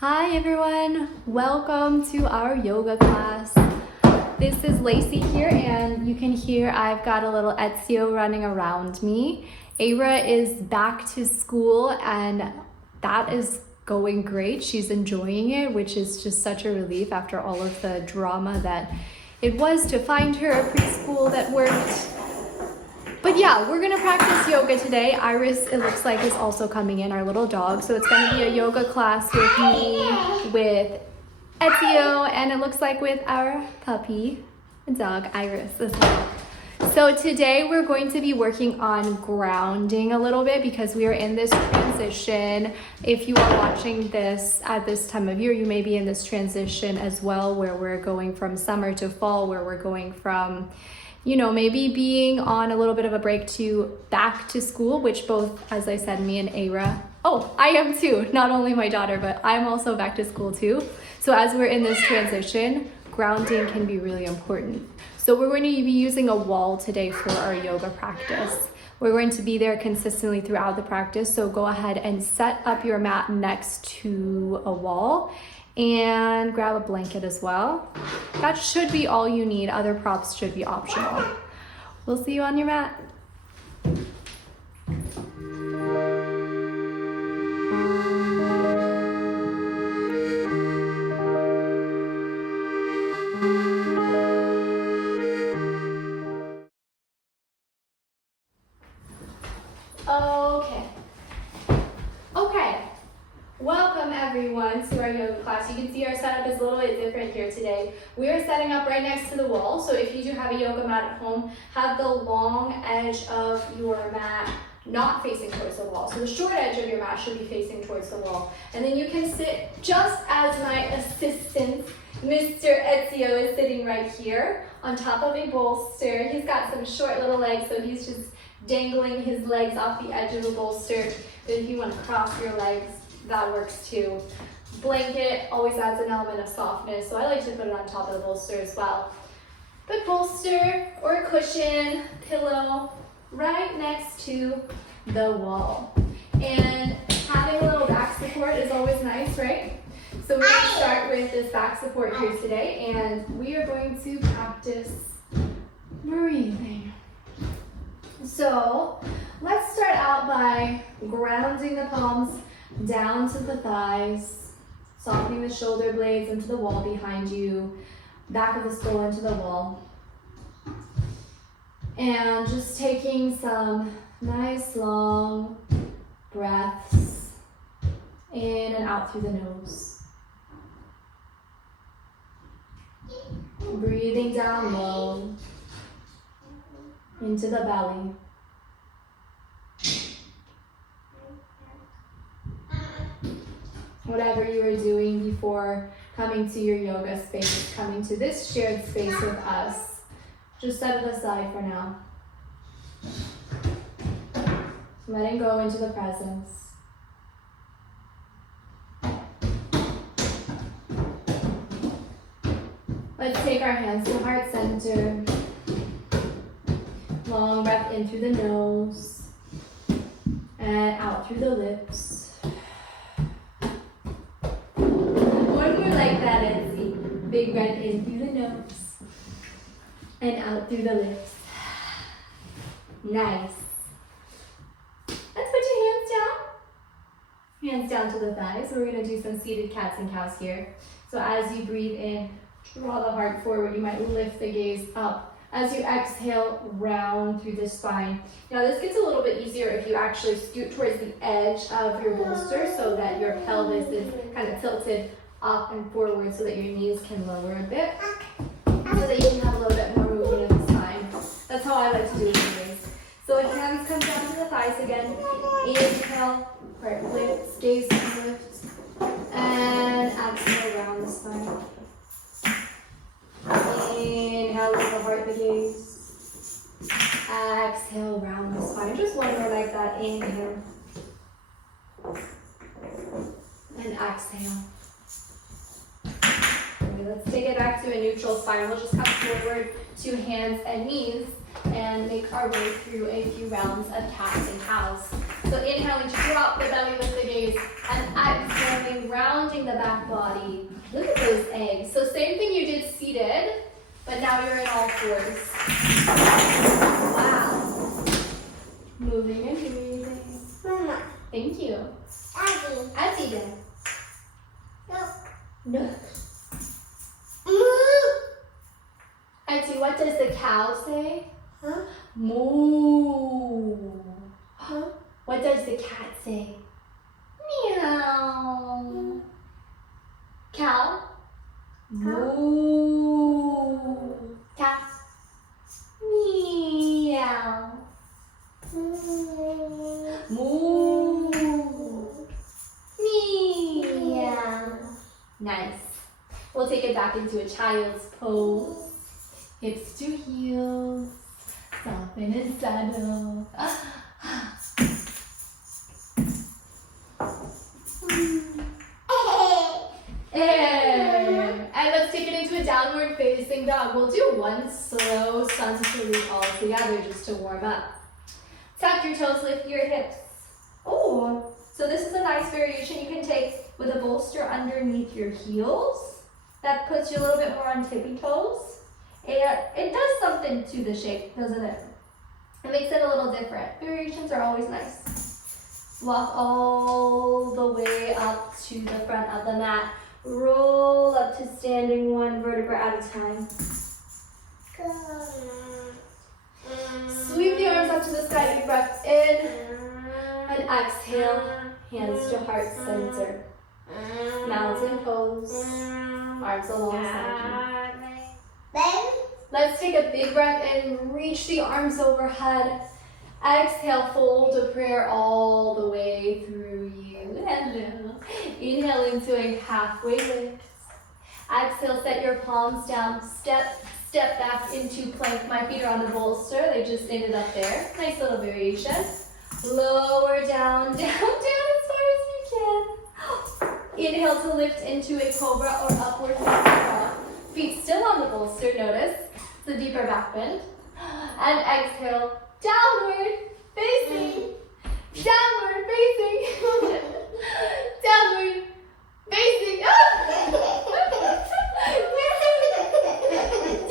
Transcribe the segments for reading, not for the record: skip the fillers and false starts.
Hi everyone, welcome to our yoga class. This is Lacey here, and you can hear I've got a little Ezio running around me. Aira is back to school and that is going great. She's enjoying it, which is just such a relief after all of the drama that it was to find her a preschool that worked. But yeah, we're gonna practice yoga today. Iris, it looks like, is also coming in, our little dog. So it's gonna be a yoga class with me, with Ezio, and it looks like with our puppy dog, Iris, as well. So today we're going to be working on grounding a little bit because we are in this transition. If you are watching this at this time of year, you may be in this transition as well, where we're going from summer to fall, where we're going from maybe being on a little bit of a break to back to school, which both, as I said, me and Aira, I am too, not only my daughter, but I'm also back to school too. So as we're in this transition, grounding can be really important. So we're going to be using a wall today for our yoga practice. We're going to be there consistently throughout the practice. So go ahead and set up your mat next to a wall and grab a blanket as well. That should be all you need. Other props should be optional. We'll see you on your mat. Okay. Welcome everyone to our yoga class. You can see our setup is a little bit different here today. We are setting up right next to the wall. So if you do have a yoga mat at home, have the long edge of your mat not facing towards the wall. So the short edge of your mat should be facing towards the wall. And then you can sit just as my assistant, Mr. Ezio, is sitting right here on top of a bolster. He's got some short little legs, so he's just dangling his legs off the edge of the bolster. But if you want to cross your legs, that works too. Blanket always adds an element of softness, so I like to put it on top of the bolster as well. But bolster or a cushion, pillow, right next to the wall. And having a little back support is always nice, right? So we're going to start with this back support here today, and we are going to practice breathing. So let's start out by grounding the palms down to the thighs, softening the shoulder blades into the wall behind you, back of the skull into the wall. And just taking some nice long breaths in and out through the nose. Breathing down low into the belly. Whatever you were doing before coming to your yoga space, coming to this shared space with us, just set it aside for now. Letting go into the presence. Let's take our hands to heart center. Long breath in through the nose and out through the lips. One more like that, Ezzy. Big breath in through the nose and out through the lips. Nice. Let's put your hands down. Hands down to the thighs. We're going to do some seated cats and cows here. So as you breathe in, draw the heart forward. You might lift the gaze up. As you exhale, round through the spine. Now this gets a little bit easier if you actually scoot towards the edge of your bolster so that your pelvis is kind of tilted up and forward so that your knees can lower a bit, so that you can have a little bit more movement in the spine. That's how I like to do it anyways. So hands come down to the thighs again. Inhale, heart lifts, gaze lifts, and exhale, round the spine. Inhale, lift the heart, the gaze. Exhale, round the spine. Just one more like that. Inhale. And exhale. Okay, let's take it back to a neutral spine. We'll just come forward to hands and knees and make our way through a few rounds of cats and cows. So inhaling, drop the belly with the gaze, and exhaling, rounding the back body. Look at those eggs. So same thing you did seated, but now you're in all fours. Wow. Moving and breathing. Mama. Thank you. Daddy. Auntie then. No. No. Moo. Auntie, what does the cow say? Huh? Moo. Huh? What does the cat say? Meow. Cow? Moo. Cat? Meow. Moo. Meow. Nice. We'll take it back into a child's pose. Hips to heels. Soften and saddle. And let's take it into a downward facing dog. We'll do one slow sun salute all together just to warm up. Tuck your toes, lift your hips. Oh, so this is a nice variation you can take with a bolster underneath your heels. That puts you a little bit more on tippy toes. It does something to the shape, doesn't it? It makes it a little different. Variations are always nice. Walk all the way up to the front of the mat. Roll up to standing, one vertebra at a time. Sweep the arms up to the sky, deep breath in. And exhale, hands to heart center. Mountain pose. Arms alongside you. Let's take a big breath in, reach the arms overhead. Exhale, fold a prayer all the way through you. Hello. Inhale into a halfway lift. Exhale, set your palms down. Step back into plank. My feet are on the bolster. They just ended up there. Nice little variation. Lower down, down as far as you can. Inhale to lift into a cobra or upward facing dog. Feet still on the bolster, notice the deeper back bend. And exhale, downward facing, downward facing, downward facing.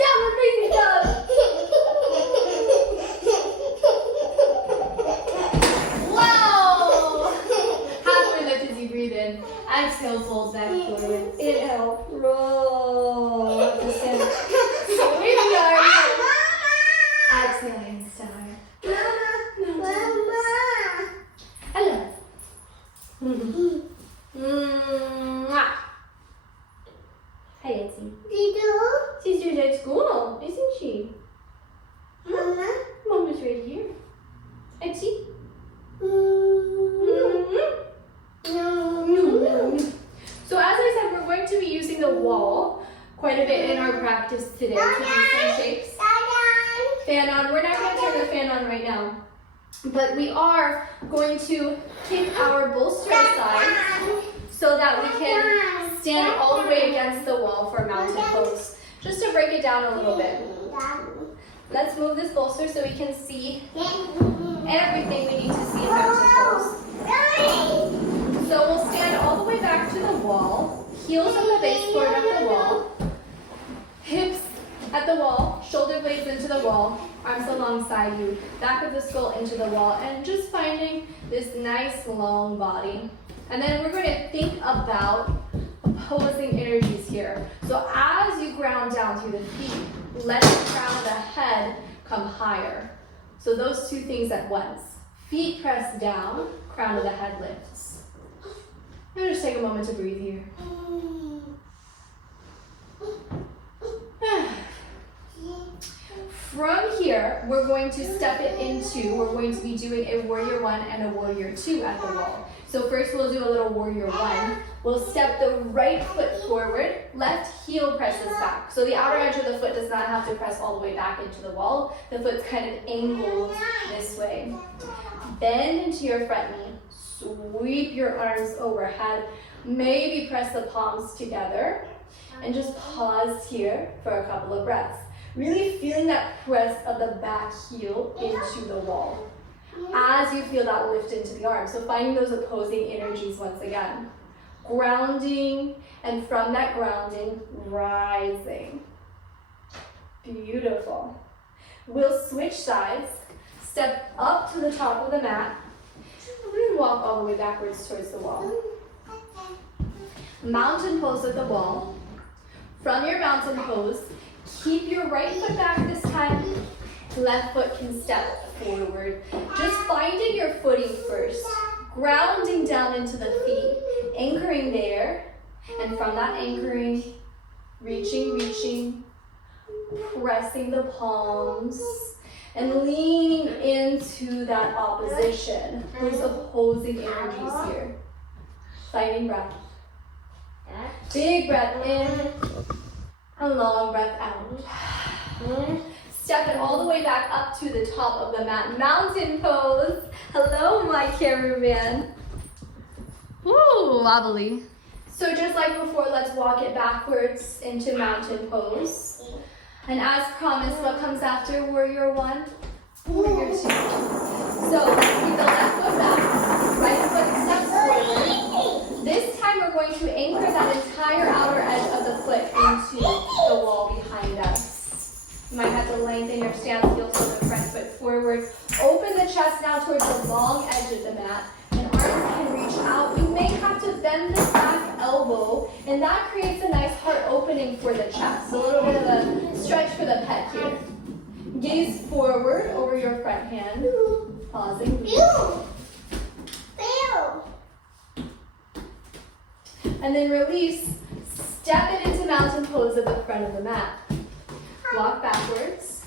Downward facing dog. Wow! Halfway lift as you breathe in. Exhale, fold back forward. Inhale, roll up to center. Sweep the arms. Exhale, hands to heart. Hello. Mwah. Hi, Etsy. She's just at school, isn't she? Mama's right here. Etsy? So as I said, we're going to be using the wall quite a bit in our practice today to do some shapes. Fan on. We're not going to turn the fan on right now, but we are going to kick our bolster aside so that we can stand all the way against the wall for mountain pose. Just to break it down a little bit. Let's move this bolster so we can see everything we need to see in mountain pose. So we'll stand all the way back to the wall, heels on the base board of the wall, hips at the wall, shoulder blades into the wall, arms alongside you, back of the skull into the wall, and just finding this nice long body. And then we're going to think about opposing energies here. So as you ground down through the feet, let the crown of the head come higher. So those two things at once. Feet press down, crown of the head lifts. And just take a moment to breathe here. From here, we're going to step it into, we're going to be doing a warrior one and a warrior two at the wall. So first we'll do a little warrior one. We'll step the right foot forward, left heel presses back. So the outer edge of the foot does not have to press all the way back into the wall. The foot's kind of angled this way. Bend into your front knee. Sweep your arms overhead. Maybe press the palms together. And just pause here for a couple of breaths. Really feeling that press of the back heel into the wall. as you feel that lift into the arms. So finding those opposing energies once again. Grounding, and from that grounding, rising. Beautiful. We'll switch sides. Step up to the top of the mat. And then walk all the way backwards towards the wall. Mountain pose at the wall. From your mountain pose, keep your right foot back this time. Left foot can step forward. Just finding your footing first. Grounding down into the feet. Anchoring there. And from that anchoring, reaching. Pressing the palms. And leaning into that opposition. Those opposing energies here. Finding breath. Big breath in. A long breath out. Step it all the way back up to the top of the mat. Mountain pose. Hello, my cameraman. Woo, wobbly. So just like before, let's walk it backwards into mountain pose. And as promised, what comes after warrior one? Warrior two. So keep the left foot back, right foot steps forward. This time we're going to anchor that entire outer edge of the foot into the wall behind us. You might have to lengthen your stance, heel toe the front foot forward. Open the chest now towards the long edge of the mat. And arms can reach out. We may have to bend the back elbow, and that creates a nice heart opening for the chest. A little bit of a stretch for the pec here. Gaze forward over your front hand. Pausing. And then release. Step it into mountain pose at the front of the mat. Walk backwards.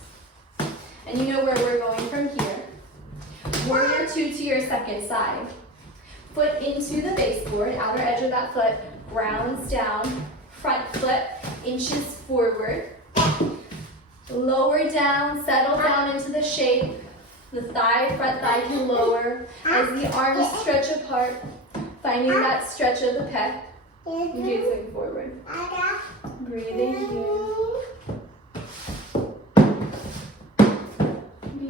And you know where we're going from here. Warrior two to your second side. Foot into the baseboard, outer edge of that foot, grounds down, front foot inches forward. Lower down, settle down into the shape. The front thigh can lower as the arms stretch apart, finding that stretch of the pec. Gazing forward. Breathing here.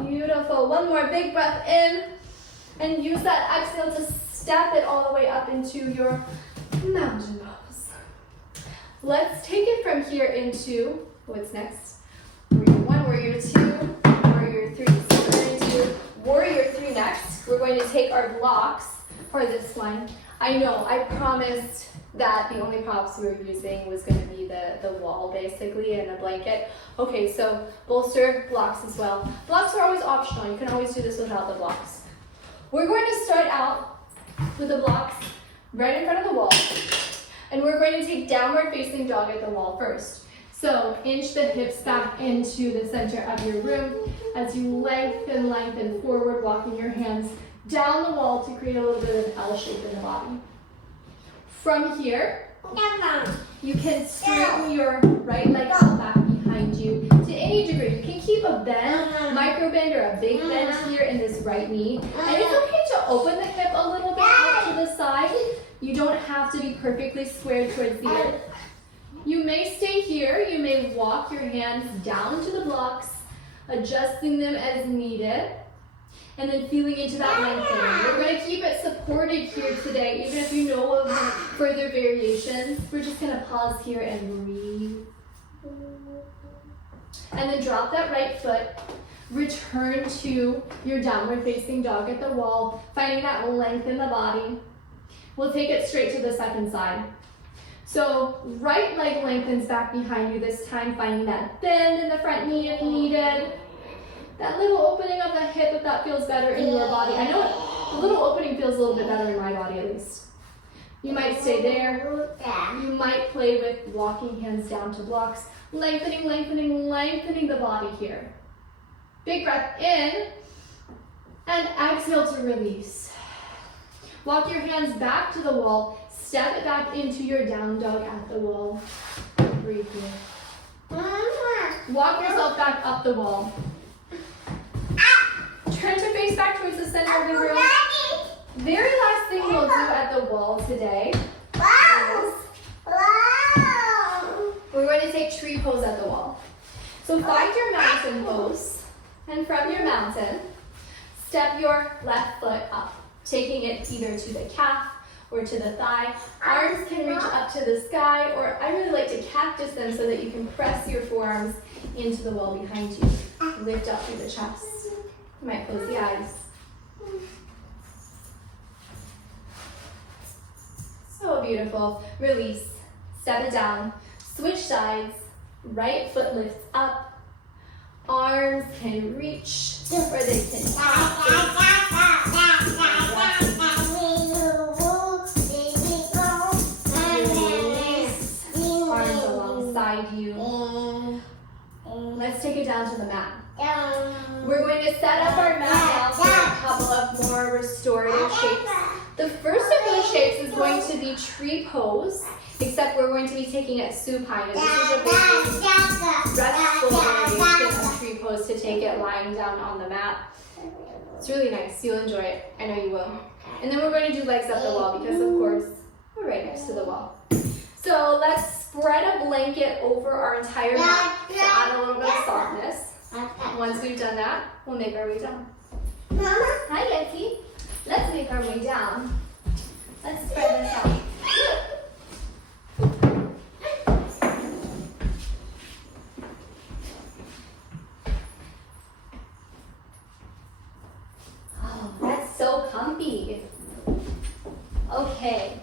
Beautiful. One more big breath in. And use that exhale to step it all the way up into your mountain pose. Let's take it from here into, what's next? Warrior one, warrior two, warrior three. So we're going to do warrior three next. We're going to take our blocks for this one. I know, I promised that the only props we were using was going to be the wall basically and a blanket. Okay, so bolster, blocks as well. Blocks are always optional. You can always do this without the blocks. We're going to start out with the blocks right in front of the wall. And we're going to take downward facing dog at the wall first. So inch the hips back into the center of your room as you lengthen forward, walking your hands down the wall to create a little bit of L shape in the body. From here, you can straighten your right leg out back behind you to any degree. You can keep a bend, micro bend or a big bend here in this right knee. And it's okay to open the hip a little bit out to the side. You don't have to be perfectly squared towards the earth. You may stay here. You may walk your hands down to the blocks, adjusting them as needed. And then feeling into that lengthening. We're going to keep it supported here today, even if you know of further variations. We're just going to pause here and breathe. And then drop that right foot. Return to your downward facing dog at the wall, finding that length in the body. We'll take it straight to the second side. So right leg lengthens back behind you this time, finding that bend in the front knee if needed. That little opening of the hip if that feels better in your body. I know the little opening feels a little bit better in my body at least. You might stay there. You might play with walking hands down to blocks. Lengthening the body here. Big breath in and exhale to release. Walk your hands back to the wall. Step it back into your down dog at the wall. Breathe here. Walk yourself back up the wall. Turn to face back towards the center of the room. Very last thing we'll do at the wall today is we're going to take tree pose at the wall. So find your mountain pose, and from your mountain, step your left foot up, taking it either to the calf or to the thigh. Arms can reach up to the sky, or I really like to cactus them so that you can press your forearms into the wall behind you. Lift up through the chest. You might close the eyes. So beautiful. Release. Step it down. Switch sides. Right foot lifts up. Arms can reach, or they can release. Arms alongside you. Let's take it down to the mat. We're going to set up our mat now for a couple of more restorative shapes. The first of those shapes is going to be tree pose, except we're going to be taking it supine. And this is a very restful variation of tree pose to take it lying down on the mat. It's really nice. You'll enjoy it. I know you will. And then we're going to do legs up the wall because, of course, we're right next to the wall. So let's spread a blanket over our entire mat to add a little bit of softness. Once we've done that, we'll make our way down. Hi, Yancy. Let's make our way down. Let's spread this out. Oh, that's so comfy. Okay.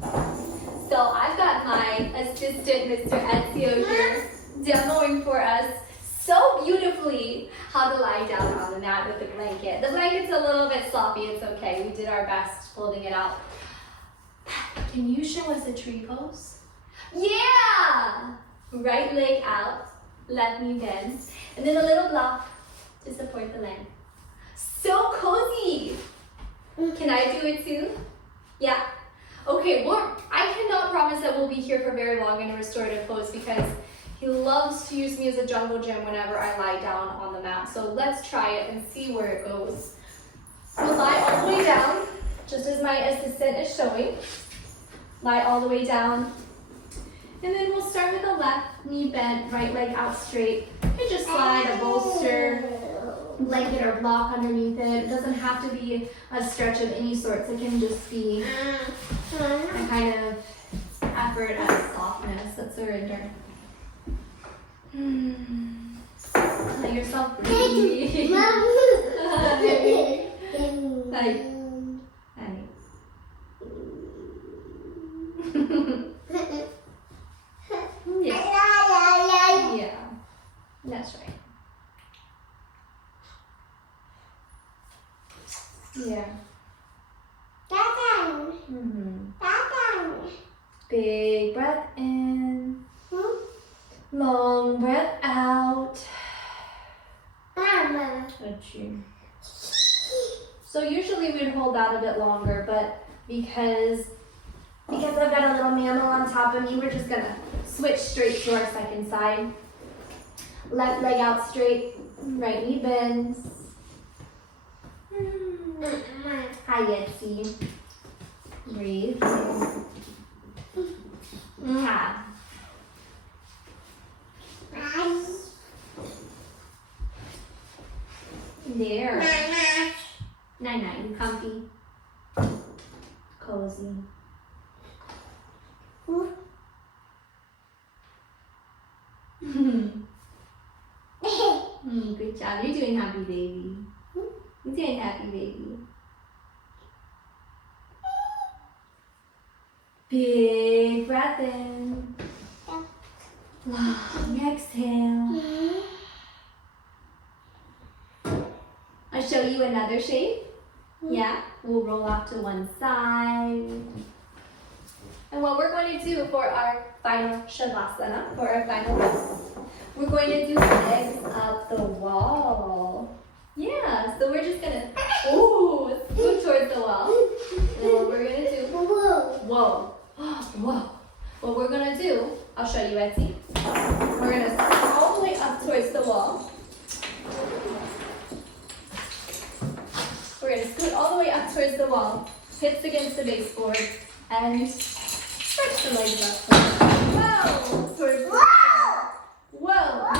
So I've got my assistant, Mr. Ezio, here, demoing for us so beautifully how to lie down on the mat with the blanket. The blanket's a little bit sloppy, it's okay. We did our best folding it out. Can you show us a tree pose? Yeah! Right leg out, left knee bends, and then a little block to support the leg. So cozy! Can I do it too? Yeah. Okay, well, I cannot promise that we'll be here for very long in a restorative pose because he loves to use me as a jungle gym whenever I lie down on the mat. So let's try it and see where it goes. We'll lie all the way down, just as my assistant is showing. Lie all the way down. And then we'll start with the left knee bent, right leg out straight. You can just slide a bolster, blanket or block underneath it. It doesn't have to be a stretch of any sorts. It can just be a kind of effort at softness, at surrender. Let yourself breathe. Like, yeah, that's right. Yeah. Big breath in. Long breath out. So usually we'd hold that a bit longer, but because I've got a little mammal on top of me, we're just gonna switch straight to our second side. Left leg out straight, right knee bends. Hi, Etsy. Breathe. There. Night-night, you comfy. Cozy. Good job. You're doing happy, baby. You're doing happy, baby. Big breath in. Long exhale. I'll show you another shape. Yeah, we'll roll off to one side. And what we're going to do for our final Shavasana, for our final rest, we're going to do legs up the wall. Yeah, so we're just gonna, scoot towards the wall. And what we're gonna do, whoa. What we're gonna do, I'll show you, Etsy. We're gonna scoot all the way up towards the wall. We're gonna scoot all the way up towards the wall, hips against the baseboard, and stretch the legs up. Whoa! Towards the whoa!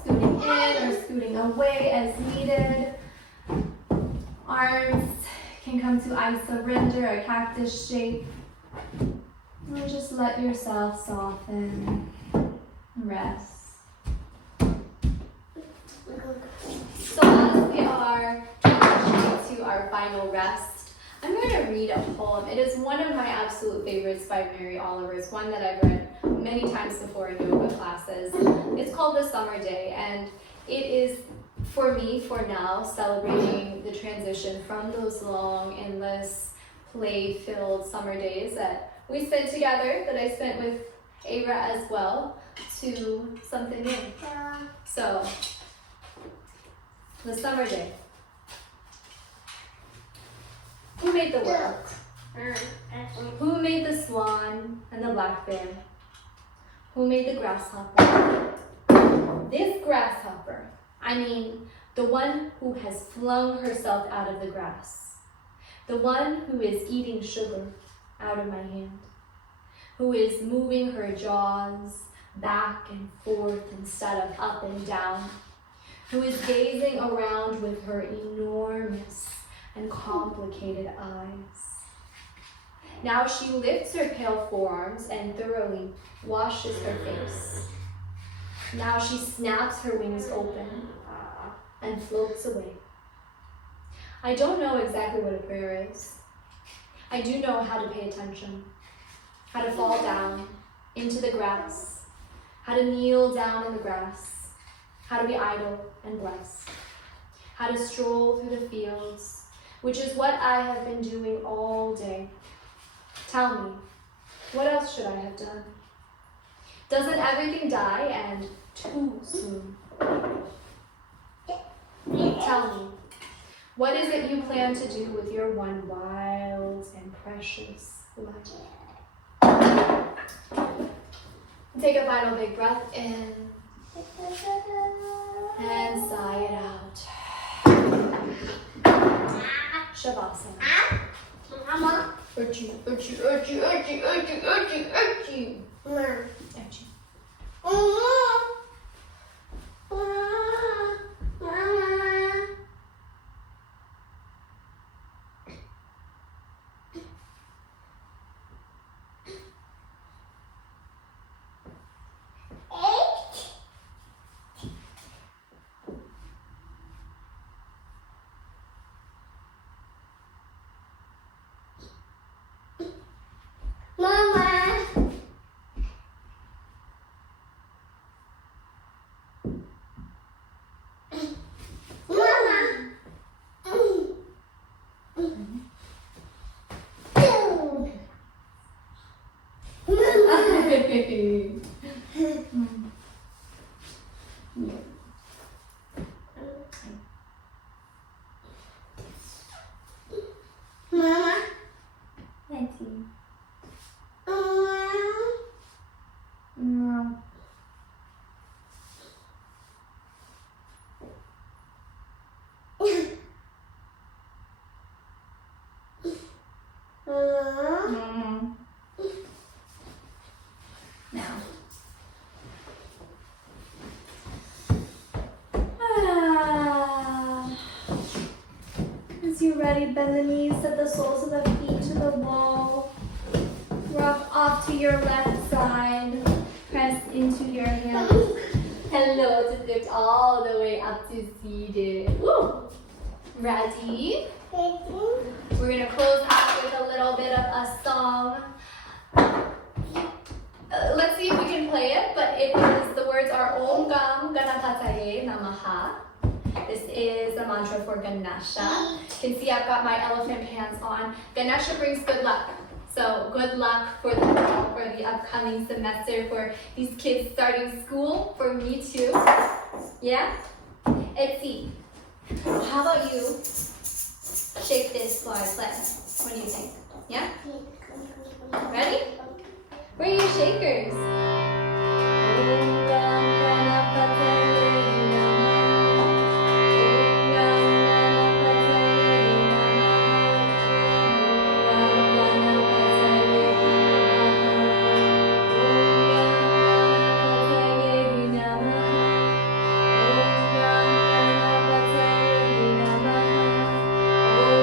Scooting in or scooting away as needed. arms can come to I surrender, a cactus shape. And just let yourself soften, rest. So as we are transitioning to our final rest, I'm going to read a poem. It is one of my absolute favorites by Mary Oliver. It's one that I've read many times before in yoga classes. It's called The Summer Day, and it is, for me, for now, celebrating the transition from those long, endless, play-filled summer days that we spent together, that I spent with Ava as well, to something new. So, the summer day. Who made the world? Who made the swan and the black bear? Who made the grasshopper? This grasshopper, I mean, the one who has flung herself out of the grass. The one who is eating sugar out of my hand. Who is moving her jaws back and forth instead of up and down. Who is gazing around with her enormous and complicated eyes. Now she lifts her pale forearms and thoroughly washes her face. Now she snaps her wings open and floats away. I don't know exactly what a prayer is. I do know how to pay attention, how to fall down into the grass, how to kneel down in the grass, how to be idle and blessed, how to stroll through the fields, which is what I have been doing all day. Tell me, what else should I have done? Doesn't everything die, and too soon? Tell me, what is it you plan to do with your one wild and precious life? Take a final big breath in, and sigh it out. Shavasana. Mama. Urchi, urchi, urchi, urchi, urchi, urchi, urchi. Urchi. Mama. Thank you. Now. As you're ready, bend the knees, set the soles of the feet to the wall. Rock off to your left side. Press into your hands. Hello, to lift all the way up to seated. Woo. Ready? We're gonna close out with a little bit of a song. Let's see if we can play it, but the words are Om Gam Ganapataye Namaha. This is a mantra for Ganesha. You can see I've got my elephant pants on. Ganesha brings good luck. So good luck for the upcoming semester, for these kids starting school, for me too. Yeah? Etsy, how about you shake this while I play? What do you think? Yeah? Ready? Where are your shakers? Om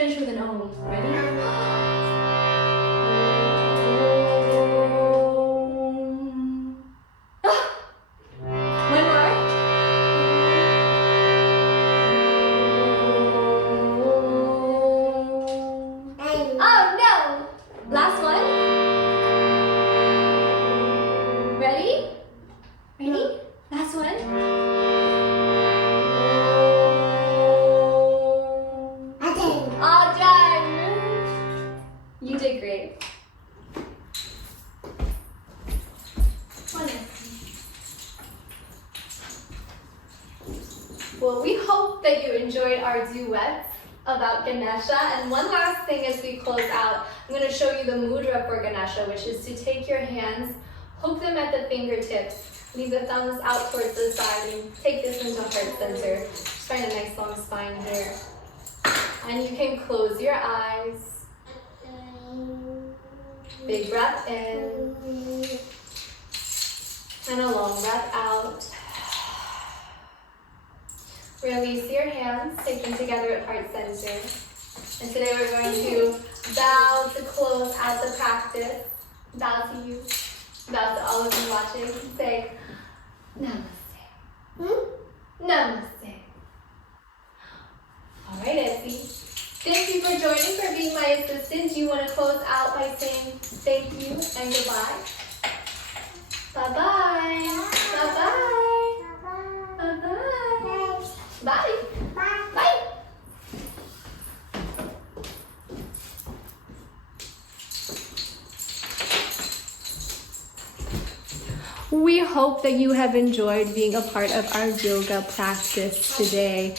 finish with an O. Ready? One more. Oh no! Last one. Ready? Ready? Last one. All done. You did great. Well, we hope that you enjoyed our duets about Ganesha. And one last thing as we close out, I'm going to show you the mudra for Ganesha, which is to take your hands, hook them at the fingertips, leave the thumbs out towards the side, and take this into heart center. Just find a nice long spine here. And you can close your eyes. Big breath in. And a long breath out. Release your hands, take them together at heart center. And today we're going to bow to close out the practice. Bow to you. Bow to all of you watching. Say, Namaste. Namaste. All right, Etsy. Thank you for joining, for being my assistant. Do you want to close out by saying thank you and goodbye? Bye-bye. Bye-bye. Bye-bye. Bye. Bye. We hope that you have enjoyed being a part of our yoga practice today.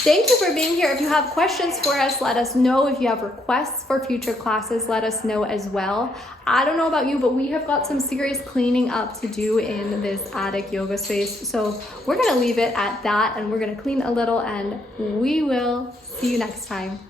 Thank you for being here. If you have questions for us, let us know. If you have requests for future classes, let us know as well. I don't know about you, but we have got some serious cleaning up to do in this attic yoga space. So we're going to leave it at that, and we're going to clean a little, and we will see you next time.